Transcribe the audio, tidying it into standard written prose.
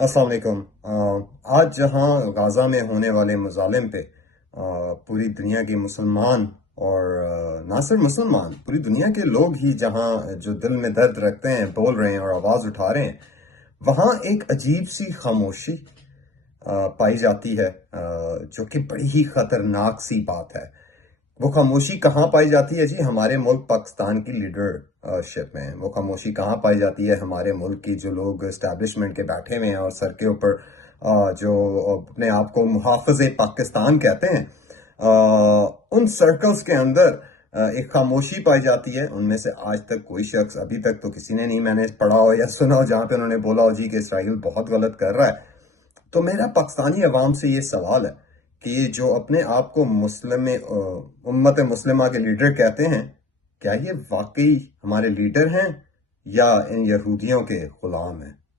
السلام علیکم۔ آج جہاں غازہ میں ہونے والے مظالم پہ پوری دنیا کے مسلمان اور نہ صرف مسلمان، پوری دنیا کے لوگ ہی جہاں جو دل میں درد رکھتے ہیں بول رہے ہیں اور آواز اٹھا رہے ہیں، وہاں ایک عجیب سی خاموشی پائی جاتی ہے، جو کہ بڑی ہی خطرناک سی بات ہے۔ وہ خاموشی کہاں پائی جاتی ہے جی؟ ہمارے ملک پاکستان کی لیڈرشپ میں۔ وہ خاموشی کہاں پائی جاتی ہے؟ ہمارے ملک کی جو لوگ اسٹیبلشمنٹ کے بیٹھے ہوئے ہیں اور سر کے اوپر جو اپنے آپ کو محافظ پاکستان کہتے ہیں، ان سرکلز کے اندر ایک خاموشی پائی جاتی ہے۔ ان میں سے آج تک کوئی شخص، ابھی تک تو کسی نے نہیں میں نے پڑھا ہو یا سنا ہو جہاں پہ انہوں نے بولا ہو جی کہ اسرائیل بہت غلط کر رہا ہے۔ تو میرا پاکستانی عوام سے یہ سوال ہے کہ یہ جو اپنے آپ کو مسلم امت مسلمہ کے لیڈر کہتے ہیں، کیا یہ واقعی ہمارے لیڈر ہیں یا ان یہودیوں کے غلام ہیں؟